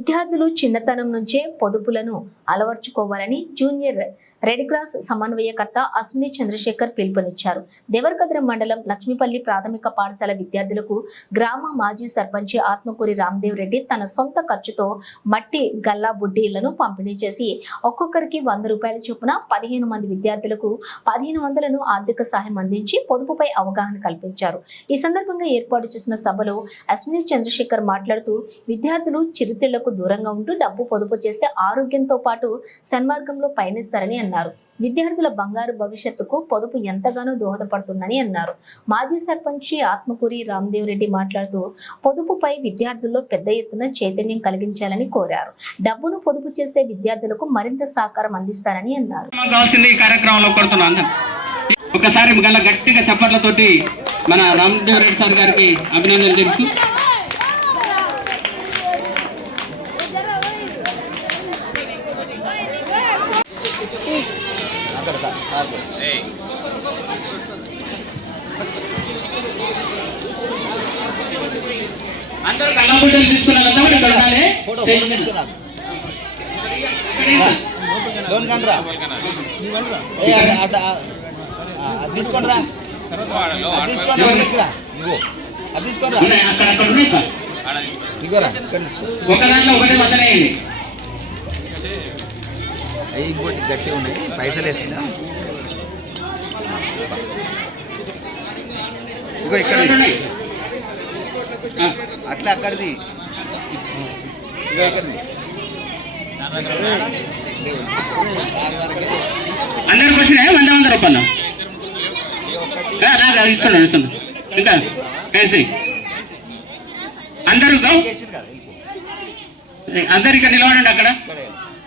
విద్యార్థులు చిన్నతనం నుంచే పొదుపులను అలవర్చుకోవాలని జూనియర్ రెడ్ క్రాస్ సమన్వయకర్త అశ్విని చంద్రశేఖర్ పిలుపునిచ్చారు. దేవరకద్ర మండలం లక్ష్మీపల్లి ప్రాథమిక పాఠశాల విద్యార్థులకు గ్రామ మాజీ సర్పంచి ఆత్మకూరి రామ్దేవ్ రెడ్డి తన సొంత ఖర్చుతో మట్టి గల్లా బుడ్డీలను పంపిణీ చేసి ఒక్కొక్కరికి వంద రూపాయల చొప్పున పదిహేను మంది విద్యార్థులకు పదిహేను వందలను ఆర్థిక సహాయం అందించి పొదుపుపై అవగాహన కల్పించారు. ఈ సందర్భంగా ఏర్పాటు చేసిన సభలో అశ్విని చంద్రశేఖర్ మాట్లాడుతూ విద్యార్థులు చిరుతిళ్ళకు దూరంగా ఉంటూ డబ్బు పొదుపు చేస్తే ఆరోగ్యంతో పాటు సన్మార్గంలో పయనిస్తారని అన్నారు. విద్యార్థుల బంగారు భవిష్యత్తుకు పొదుపు ఎంతగానో దోహదపడుతుందని అన్నారు. మాజీ సర్పంచి ఆత్మకూరి రామ్దేవ్ రెడ్డి మాట్లాడుతూ పొదుపుపై విద్యార్థుల్లో పెద్ద ఎత్తున చైతన్యం కలిగించాలని కోరారు. డబ్బును పొదుపు చేసే విద్యార్థులకు మరింత సహకారం అందిస్తారని అన్నారు. ఒకసారి గట్టిగా చప్పట్లతోటి మన రామ్దేవ్ రెడ్డి సార్ గారికి అభినందనలు తెలుస్తూ అందరూ కళ్ళబుడ్డలు తీసుకున్న వాళ్ళంతా కూడా ఇక్కడ ఉండాలి. లోన్ కండ్రా అది తీసుకోండిరా. అది అది తీసుకోండిరా. ఉన్నాయి సార్. ఇగోరా ఇక్కడ. తీసుకో ఒక దాంట్లో ఒకటే వద్దనేయండి అవి ఇంకోటి గట్టి ఉన్నాయి. పైసలు వేస్తున్నా. ఇగో ఇక్కడ అట్లా అక్కడిది. ఇగో ఇక్కడిది. అందరికి వచ్చినాయి? వంద వంద రూపాయలు. రా, ఇస్తున్నాను ఇస్తున్నాను ఇంకా వేసి అందరూ అందరు ఇక్కడ నిలవడండి అక్కడ.